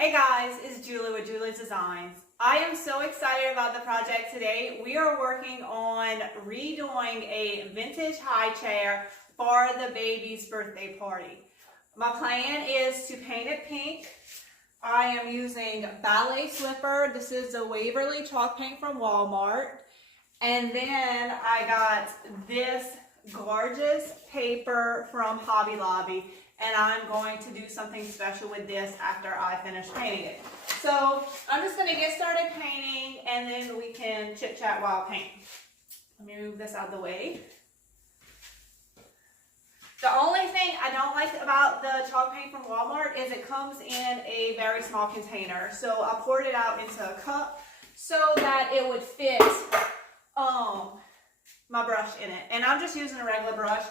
Hey guys, it's Julie with Julie's Designs. I am so excited about the project today. We are working on redoing a vintage high chair for the baby's birthday party. My plan is to paint it pink. I am using Ballet Slipper. This is the Waverly chalk paint from Walmart. And then I got this gorgeous paper from Hobby Lobby. And I'm going to do something special with this after I finish painting it. So I'm just going to get started painting and then we can chit chat while I paint. Let me move this out of the way. The only thing I don't like about the chalk paint from Walmart is it comes in a very small container. So I poured it out into a cup so that it would fit my brush in it. And I'm just using a regular brush.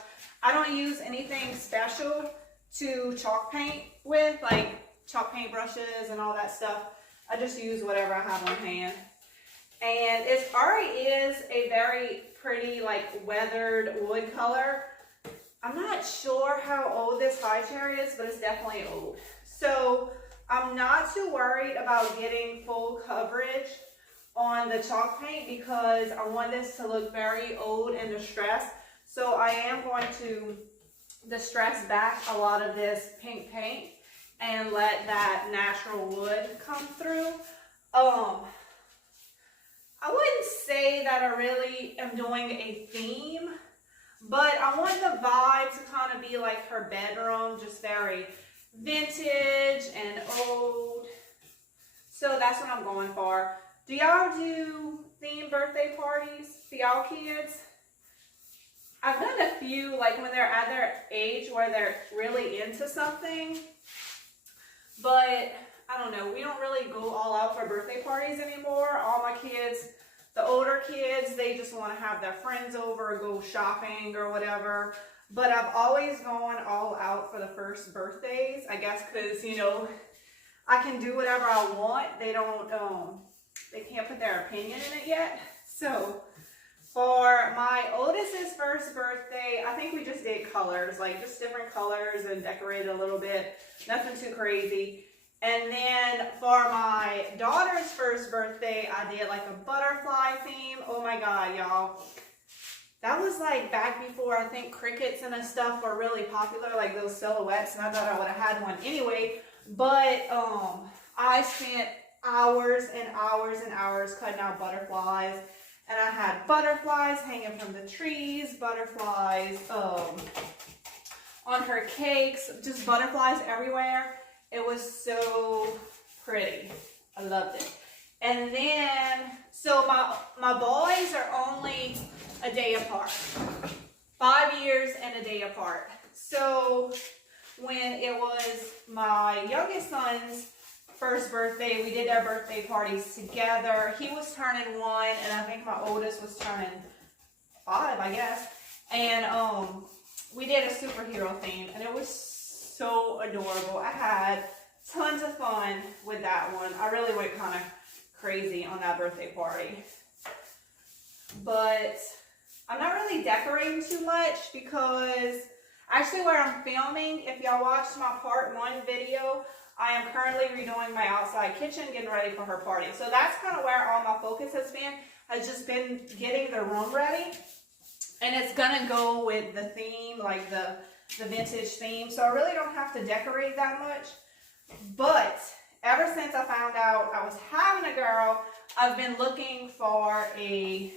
I don't use anything special to chalk paint with, like chalk paint brushes and all that stuff. I just use whatever I have on hand. And it already is a very pretty, like, weathered wood color. I'm not sure how old this high chair is, but it's definitely old. So I'm not too worried about getting full coverage on the chalk paint because I want this to look very old and distressed. So I am going to distress back a lot of this pink paint and let that natural wood come through. I wouldn't say that I really am doing a theme, but I want the vibe to kind of be like her bedroom, just very vintage and old. So that's what I'm going for. Do y'all do themed birthday parties for y'all kids? I've done a few, like when they're at their age where they're really into something, but I don't know, we don't really go all out for birthday parties anymore. All my kids, the older kids, they just want to have their friends over or go shopping or whatever. But I've always gone all out for the first birthdays, I guess, because, you know, I can do whatever I want. They don't, they can't put their opinion in it yet. So for my oldest's first birthday, I think we just did colors, like just different colors and decorated a little bit. Nothing too crazy. And then for my daughter's first birthday, I did like a butterfly theme. Oh my God, y'all. That was like back before I think crickets and stuff were really popular, like those silhouettes, and I thought I would have had one anyway. But I spent hours and hours and hours cutting out butterflies. And I had butterflies hanging from the trees, butterflies on her cakes, just butterflies everywhere. It was so pretty. I loved it. And then, so my boys are only a day apart. 5 years and a day apart. So when it was my youngest son's first birthday, we did their birthday parties together. He was turning 1 and I think my oldest was turning 5, I guess. And we did a superhero theme and it was so adorable. I had tons of fun with that one. I really went kind of crazy on that birthday party. But I'm not really decorating too much because actually where I'm filming, if y'all watched my part 1 video, I am currently redoing my outside kitchen, getting ready for her party. So that's kind of where all my focus has just been getting the room ready. And it's gonna go with the theme, like the vintage theme. So I really don't have to decorate that much. But ever since I found out I was having a girl, I've been looking for a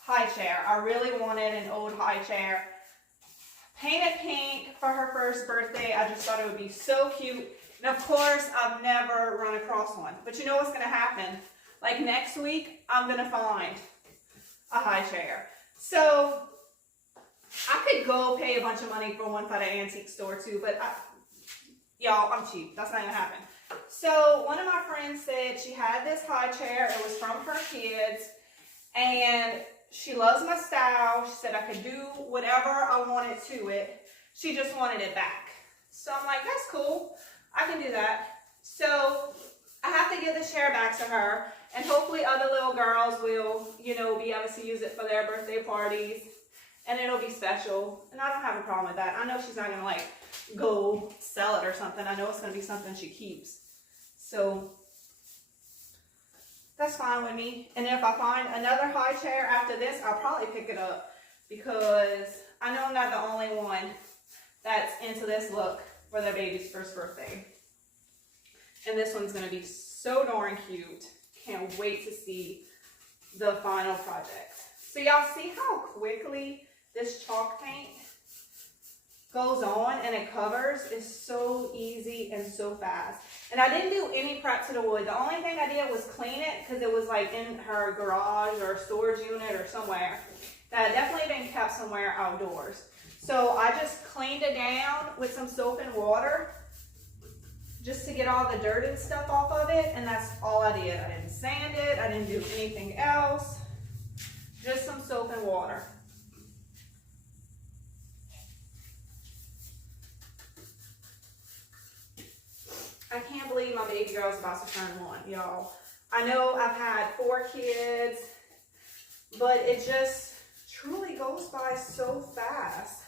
high chair. I really wanted an old high chair. Painted pink for her first birthday. I just thought it would be so cute. And of course, I've never run across one. But you know what's going to happen? Like next week, I'm going to find a high chair. So I could go pay a bunch of money for one for the antique store too. But y'all, I'm cheap. That's not going to happen. So one of my friends said she had this high chair. It was from her kids. And she loves my style. She said I could do whatever I wanted to it. She just wanted it back. So I'm like, that's cool. I can do that. So I have to give the chair back to her, and hopefully other little girls will, you know, be able to use it for their birthday parties, and it'll be special. And I don't have a problem with that. I know she's not gonna like go sell it or something. I know it's gonna be something she keeps. So that's fine with me. And if I find another high chair after this, I'll probably pick it up because I know I'm not the only one that's into this look for their baby's first birthday. And this one's gonna be so darn cute. Can't wait to see the final project. So y'all see how quickly this chalk paint goes on and it covers? Is so easy and so fast. And I didn't do any prep to the wood. The only thing I did was clean it because it was like in her garage or storage unit or somewhere that had definitely been kept somewhere outdoors. So I just cleaned it down with some soap and water just to get all the dirt and stuff off of it, and that's all I did. I didn't sand it, I didn't do anything else, just some soap and water. I can't believe my baby girl's about to turn 1, y'all. I know I've had 4 kids, but it just truly goes by so fast.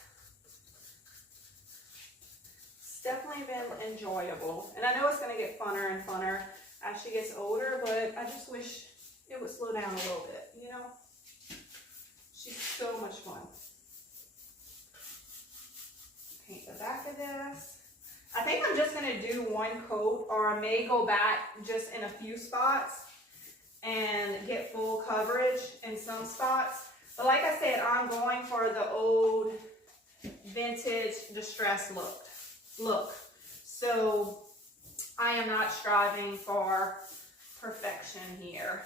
It's definitely been enjoyable. And I know it's going to get funner and funner as she gets older, but I just wish it would slow down a little bit, you know? She's so much fun. Paint the back of this. I think I'm just going to do 1 coat, or I may go back just in a few spots and get full coverage in some spots. But like I said, I'm going for the old vintage distressed look. So I am not striving for perfection here.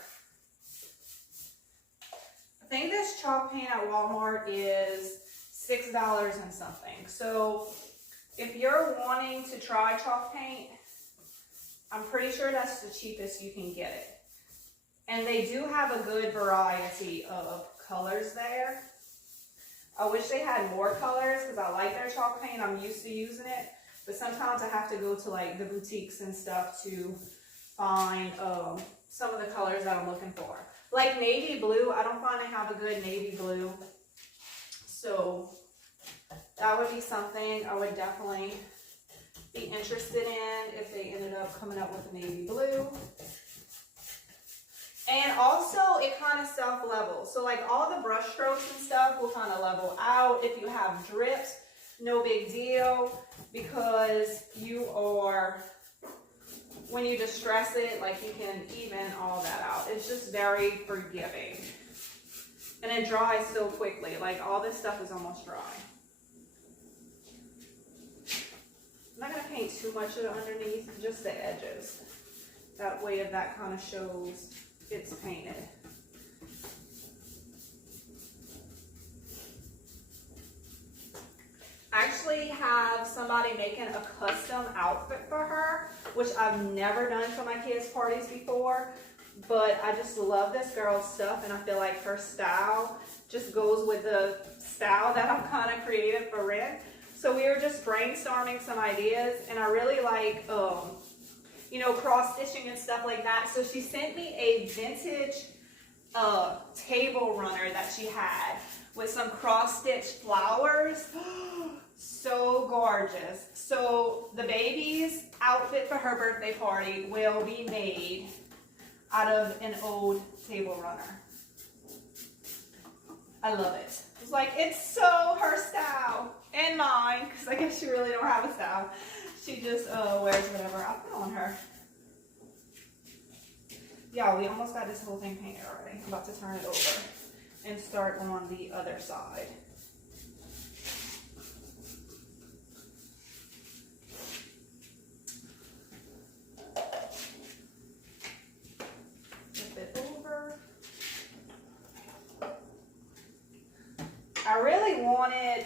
I think this chalk paint at Walmart is $6 and something. So if you're wanting to try chalk paint, I'm pretty sure that's the cheapest you can get it. And they do have a good variety of colors there. I wish they had more colors because I like their chalk paint. I'm used to using it. But sometimes I have to go to like the boutiques and stuff to find some of the colors that I'm looking for. Like navy blue, I don't find I have a good navy blue. So that would be something I would definitely be interested in if they ended up coming up with a navy blue. And also it kind of self-levels. So like all the brush strokes and stuff will kind of level out. If you have drips, no big deal, because you are, when you distress it, like you can even all that out. It's just very forgiving. And it dries so quickly. Like all this stuff is almost dry. I'm not going to paint too much of it underneath, just the edges. That way that kind of shows it's painted. I actually have somebody making a custom outfit for her, which I've never done for my kids' parties before, but I just love this girl's stuff, and I feel like her style just goes with the style that I'm kind of creative for Rick. So we were just brainstorming some ideas, and I really like, you know, cross stitching and stuff like that. So she sent me a vintage table runner that she had with some cross stitch flowers. So gorgeous. So the baby's outfit for her birthday party will be made out of an old table runner. I love it. It's like, it's so her style and mine, because I guess she really don't have a style. She just wears whatever I put on her. Yeah, we almost got this whole thing painted already. I'm about to turn it over and start on the other side. Flip it over. I really wanted,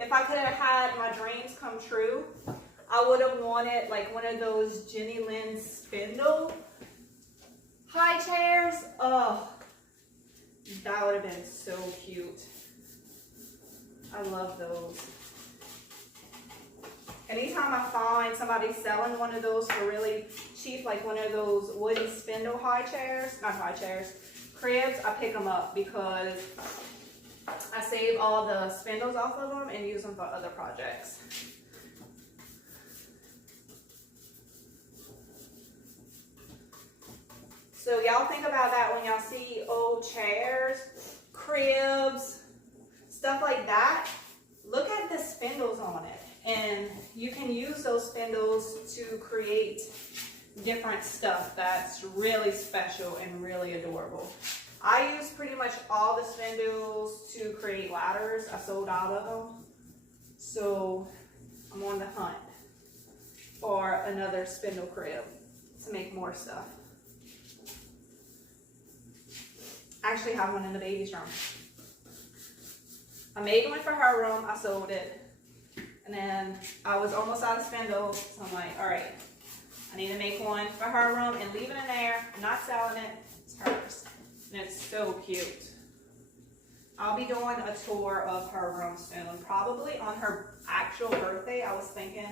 if I could have had my dreams come true, I would have wanted like one of those Jenny Lynn spindle high chairs. Oh, that would have been so cute. I love those. Anytime I find somebody selling one of those for really cheap, like one of those wooden spindle high chairs, not high chairs, cribs, I pick them up because I save all the spindles off of them and use them for other projects. So y'all think about that when y'all see old chairs, cribs, stuff like that. Look at the spindles on it. And you can use those spindles to create different stuff that's really special and really adorable. I use pretty much all the spindles to create ladders. I sold out of them. So I'm on the hunt for another spindle crib to make more stuff. I actually have one in the baby's room. I made one for her room, I sold it. And then I was almost out of spindles, so I'm like, all right, I need to make one for her room and leave it in there. I'm not selling it, it's hers. And it's so cute. I'll be doing a tour of her room soon, probably on her actual birthday. I was thinking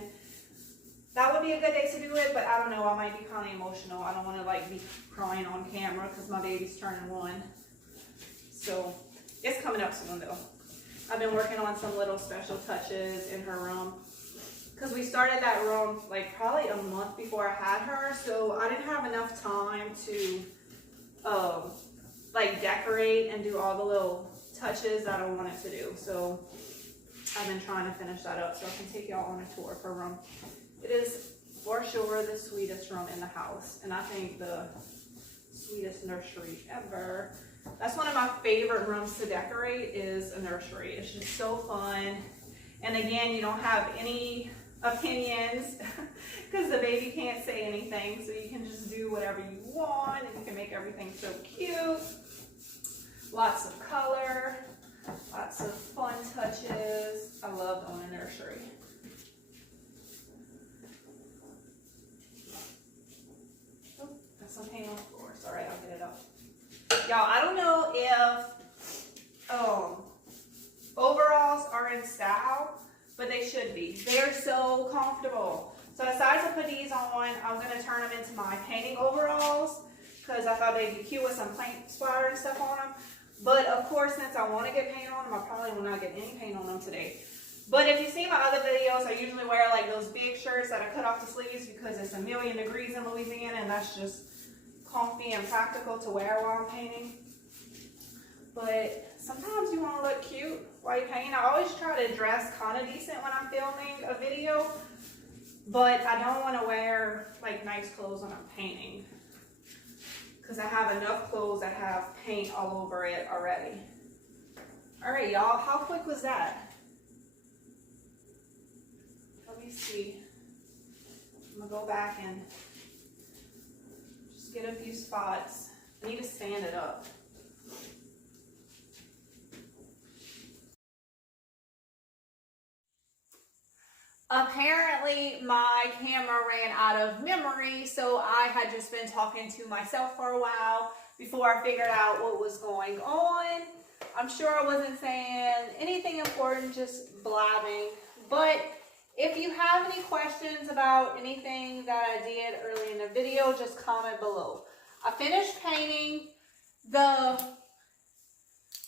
that would be a good day to do it, but I don't know, I might be kind of emotional. I don't want to like be crying on camera because my baby's turning 1. So it's coming up soon though. I've been working on some little special touches in her room because we started that room like probably a month before I had her, so I didn't have enough time to like decorate and do all the little touches that I wanted to do. So I've been trying to finish that up so I can take y'all on a tour of her room. It is for sure the sweetest room in the house, and I think the sweetest nursery ever. That's one of my favorite rooms to decorate, is a nursery. It's just so fun. And again, you don't have any opinions because the baby can't say anything, so you can just do whatever you want and you can make everything so cute. Lots of color, lots of fun touches. I love owning a nursery. Oh, got some paint on the floor. Sorry, I'll get it up. Y'all, I don't know if overalls are in style, but they should be. They're so comfortable. So I decided to put these on. I'm going to turn them into my painting overalls because I thought they'd be cute with some paint splatter and stuff on them. But of course, since I want to get paint on them, I probably will not get any paint on them today. But if you see my other videos, I usually wear like those big shirts that I cut off the sleeves because it's 1,000,000 degrees in Louisiana, and that's just comfy and practical to wear while I'm painting. But sometimes you want to look cute while you paint. I always try to dress kind of decent when I'm filming a video, but I don't want to wear like nice clothes when I'm painting because I have enough clothes that have paint all over it already. All right, y'all, how quick was that? Let me see. I'm gonna go back and just get a few spots. I need to stand it up. Apparently my camera ran out of memory, so I had just been talking to myself for a while before I figured out what was going on. I'm sure I wasn't saying anything important, just blabbing. But if you have any questions about anything that I did early in the video, just comment below. I finished painting the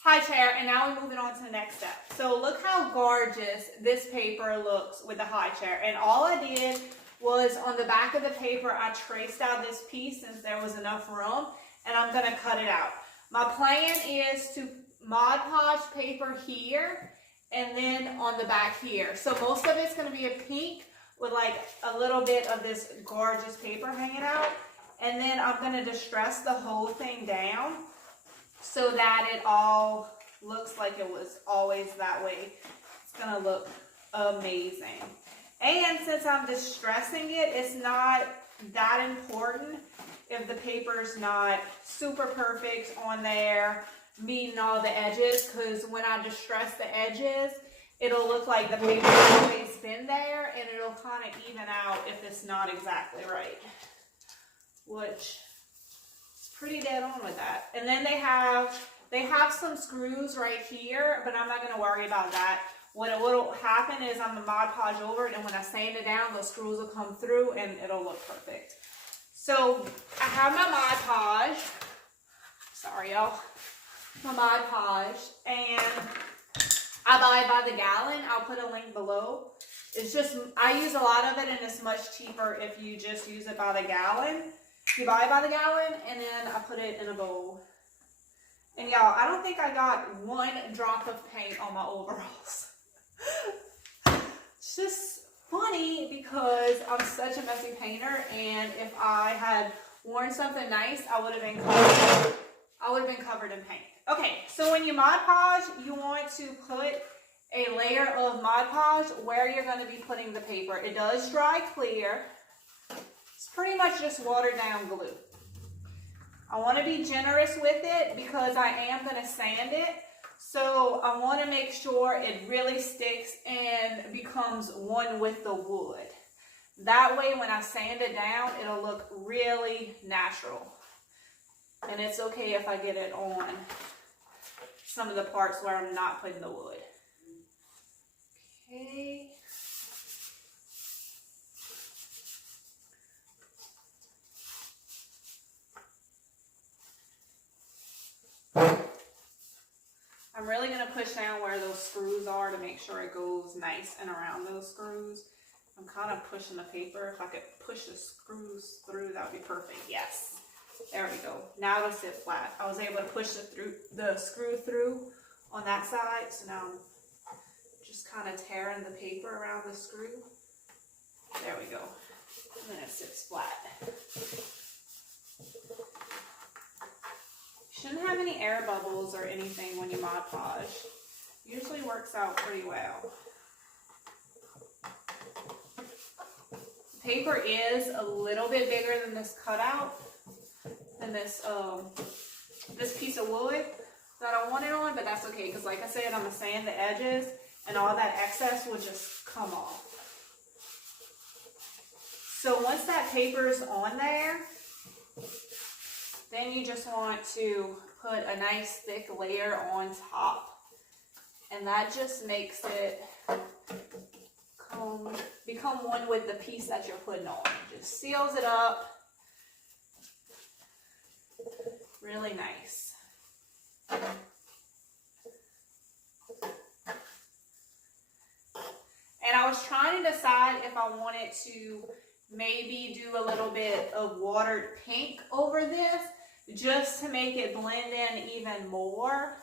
high chair, and now we're moving on to the next step. So look how gorgeous this paper looks with the high chair. And all I did was on the back of the paper, I traced out this piece since there was enough room, and I'm gonna cut it out. My plan is to Mod Podge paper here and then on the back here. So most of it's gonna be a pink with like a little bit of this gorgeous paper hanging out. And then I'm gonna distress the whole thing down so that it all looks like it was always that way. It's gonna look amazing. And since I'm distressing it, it's not that important if the paper's not super perfect on there, meeting all the edges, because when I distress the edges, it'll look like the paper's always been there, and it'll kind of even out if it's not exactly right, which is pretty dead on with that. And then they have some screws right here, but I'm not going to worry about that. What'll happen is I'm going to Mod Podge over it, and when I sand it down, those screws will come through and it'll look perfect. So I have my Mod Podge. Sorry, y'all. My Mod Podge, and I buy it by the gallon. I'll put a link below. It's just, I use a lot of it, and it's much cheaper if you just use it by the gallon. You buy it by the gallon, and then I put it in a bowl. And y'all, I don't think I got one drop of paint on my overalls. It's just funny because I'm such a messy painter, and if I had worn something nice, I would have been covered in paint. Okay, so when you Mod Podge, you want to put a layer of Mod Podge where you're going to be putting the paper. It does dry clear. It's pretty much just watered down glue. I want to be generous with it because I am going to sand it. So I want to make sure it really sticks and becomes one with the wood. That way when I sand it down, it'll look really natural. And it's okay if I get it on some of the parts where I'm not putting the wood. Okay. I'm really going to push down where those screws are to make sure it goes nice and around those screws. I'm kind of pushing the paper. If I could push the screws through, that would be perfect. Yes. There we go. Now it'll sit flat. I was able to push the screw through on that side. So now I'm just kind of tearing the paper around the screw. There we go. And then it sits flat. Shouldn't have any air bubbles or anything when you Mod Podge. Usually works out pretty well. The paper is a little bit bigger than this cutout, than this piece of wood that I want it on, but that's okay because like I said, I'm gonna sand the edges and all that excess will just come off. So once that paper's on there, then you just want to put a nice thick layer on top, and that just makes it become one with the piece that you're putting on. It just seals it up really nice. And I was trying to decide if I wanted to maybe do a little bit of watered pink over this, just to make it blend in even more.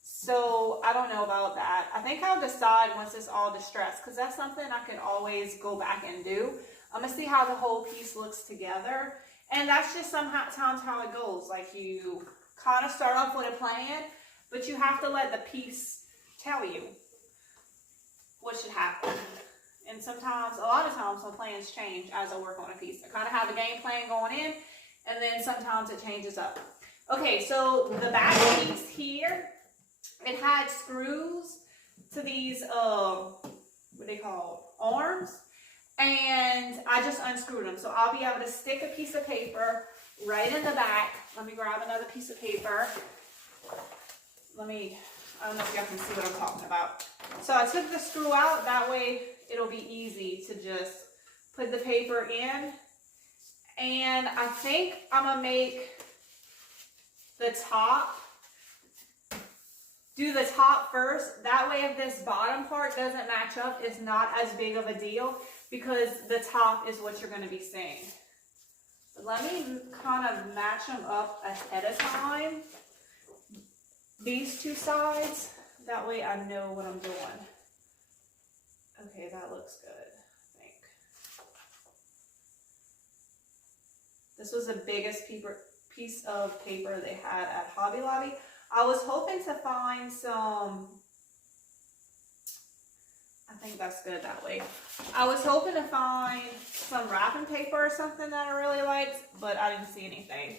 So I don't know about that. I think I'll decide once it's all distressed, because that's something I can always go back and do. I'm gonna see how the whole piece looks together, and that's just sometimes how it goes. Like, you kind of start off with a plan, but you have to let the piece tell you what should happen. And sometimes, a lot of times, my plans change as I work on a piece. I kind of have a game plan going in, and then sometimes it changes up. Okay, so the back piece here, it had screws to these, what they call arms, and I just unscrewed them. So I'll be able to stick a piece of paper right in the back. Let me grab another piece of paper. I don't know if y'all can see what I'm talking about. So I took the screw out, that way it'll be easy to just put the paper in. And I think I'm gonna make the top, do the top first. That way if this bottom part doesn't match up, it's not as big of a deal, because the top is what you're gonna be seeing. But let me kind of match them up ahead of time, these two sides. That way I know what I'm doing. Okay, that looks good, I think. This was the biggest piece of paper they had at Hobby Lobby. I was hoping to find some, I think that's good that way. I was hoping to find some wrapping paper or something that I really liked, but I didn't see anything.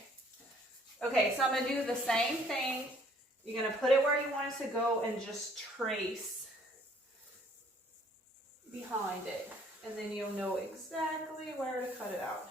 Okay, so I'm gonna do the same thing. You're gonna put it where you want it to go and just trace behind it. And then you'll know exactly where to cut it out.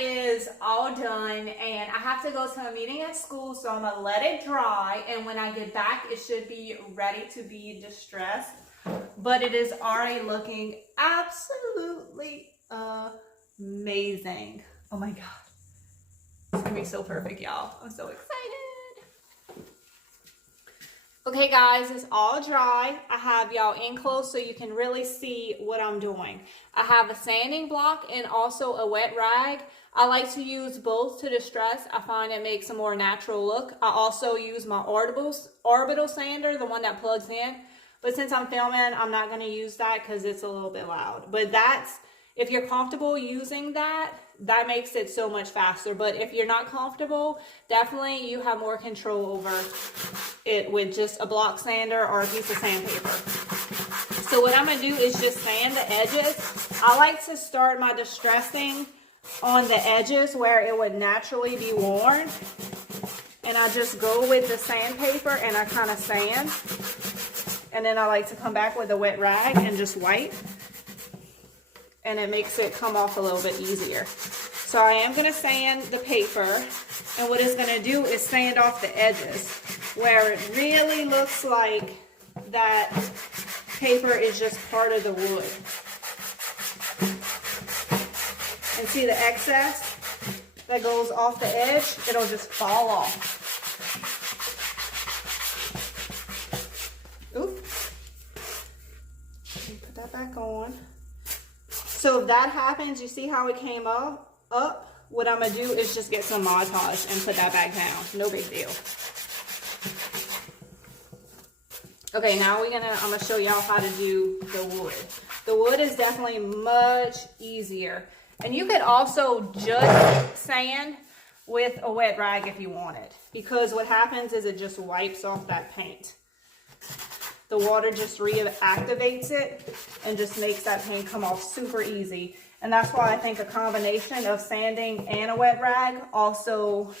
is all done, and I have to go to a meeting at school, so I'm gonna let it dry, and when I get back it should be ready to be distressed. But it is already looking absolutely amazing. Oh my god, it's gonna be so perfect, y'all. I'm so excited. Okay guys, it's all dry. I have y'all in close so you can really see what I'm doing. I have a sanding block and also a wet rag. I like to use both to distress. I find it makes a more natural look. I also use my orbital sander, the one that plugs in. But since I'm filming, I'm not going to use that because it's a little bit loud. But that's, if you're comfortable using that, that makes it so much faster. But if you're not comfortable, definitely you have more control over it with just a block sander or a piece of sandpaper. So what I'm going to do is just sand the edges. I like to start my distressing on the edges where it would naturally be worn. And I just go with the sandpaper and I kind of sand. And then I like to come back with a wet rag and just wipe. And it makes it come off a little bit easier. So I am going to sand the paper. And what it's going to do is sand off the edges where it really looks like that paper is just part of the wood. And see the excess that goes off the edge? It'll just fall off. Oop. Put that back on. So if that happens, you see how it came up? What I'm going to do is just get some Mod Podge and put that back down. No big deal. Okay, now I'm going to show y'all how to do the wood. The wood is definitely much easier. And you could also just sand with a wet rag if you wanted. Because what happens is it just wipes off that paint. The water just reactivates it and just makes that paint come off super easy. And that's why I think a combination of sanding and a wet rag also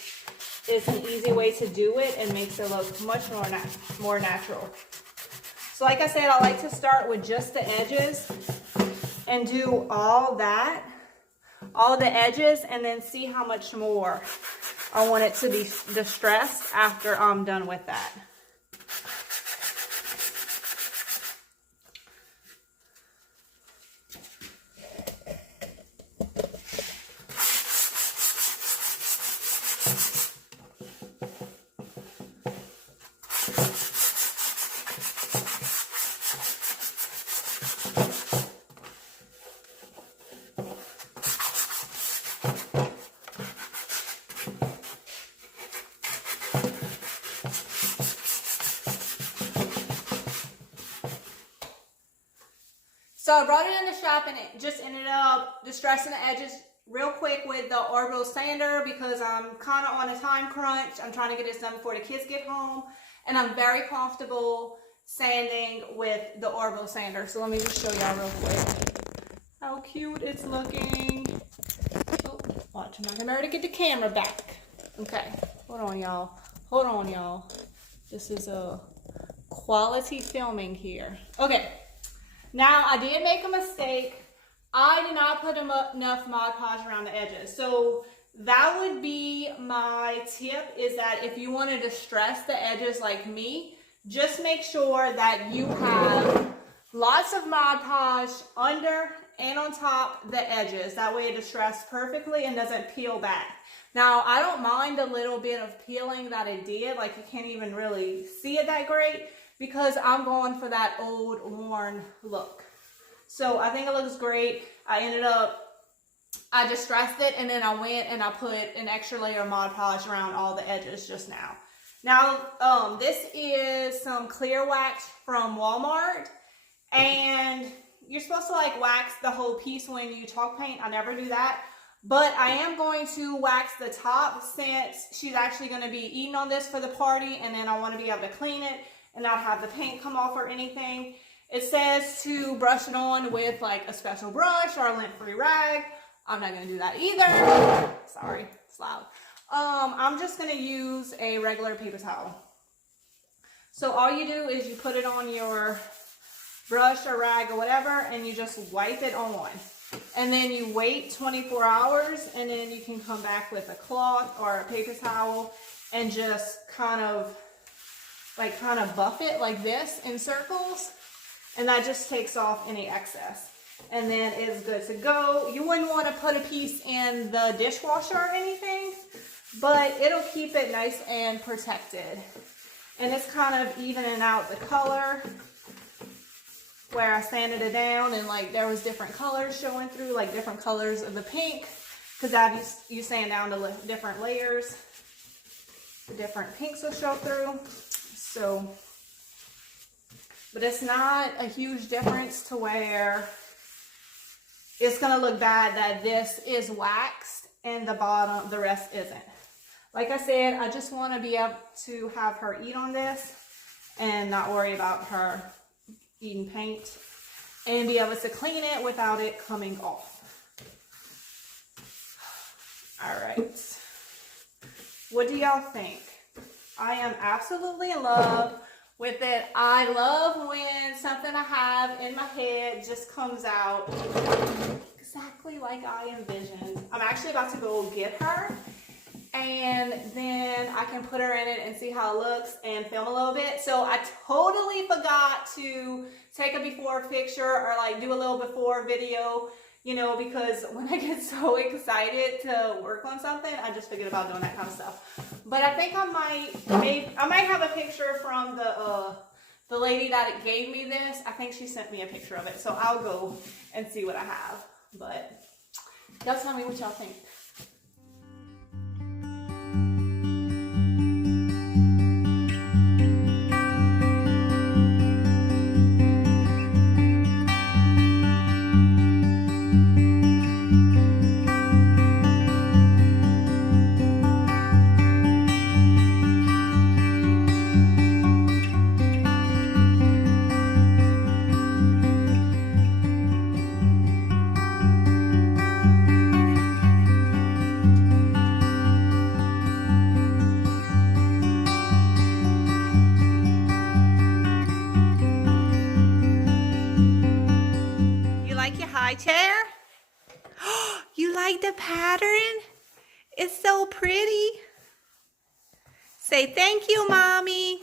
is an easy way to do it and makes it look much more natural. So like I said, I like to start with just the edges and do all the edges, and then see how much more I want it to be distressed after I'm done with that. So I brought it in the shop and it just ended up distressing the edges real quick with the orbital sander because I'm kind of on a time crunch. I'm trying to get this done before the kids get home, and I'm very comfortable sanding with the orbital sander. So let me just show y'all real quick how cute it's looking. Oh, watch, I'm not gonna be able to get the camera back. Okay, hold on y'all. Hold on y'all. This is a quality filming here. Okay. Now, I did make a mistake. I did not put enough Mod Podge around the edges. So that would be my tip, is that if you want to distress the edges like me, just make sure that you have lots of Mod Podge under and on top the edges. That way it distresses perfectly and doesn't peel back. Now, I don't mind a little bit of peeling that it did. Like, you can't even really see it that great, because I'm going for that old worn look. So I think it looks great. I distressed it, and then I went and I put an extra layer of Mod Podge around all the edges just now. Now, this is some clear wax from Walmart, and you're supposed to like wax the whole piece when you chalk paint. I never do that. But I am going to wax the top since she's actually going to be eating on this for the party, and then I want to be able to clean it and not have the paint come off or anything. It says to brush it on with like a special brush or a lint-free rag. I'm not going to do that either. Sorry, it's loud. I'm just going to use a regular paper towel. So all you do is you put it on your brush or rag or whatever, and you just wipe it on. And then you wait 24 hours, and then you can come back with a cloth or a paper towel and just kind of buff it like this in circles, and that just takes off any excess. And then it's good to go. You wouldn't want to put a piece in the dishwasher or anything, but it'll keep it nice and protected. And it's kind of evening out the color where I sanded it down, and like there was different colors showing through, like different colors of the pink, because as you sand down the different layers, the different pinks will show through. So, but it's not a huge difference to where it's gonna look bad that this is waxed and the bottom, the rest isn't. Like I said, I just want to be able to have her eat on this and not worry about her eating paint, and be able to clean it without it coming off. All right. What do y'all think? I am absolutely in love with it. I love when something I have in my head just comes out exactly like I envisioned. I'm actually about to go get her, and then I can put her in it and see how it looks and film a little bit. So I totally forgot to take a before picture or like do a little before video, you know, because when I get so excited to work on something, I just forget about doing that kind of stuff. But I think I might have a picture from the lady that gave me this. I think she sent me a picture of it, so I'll go and see what I have. But y'all tell me what y'all think. Chair? You like the pattern? It's so pretty. Say thank you, Mommy.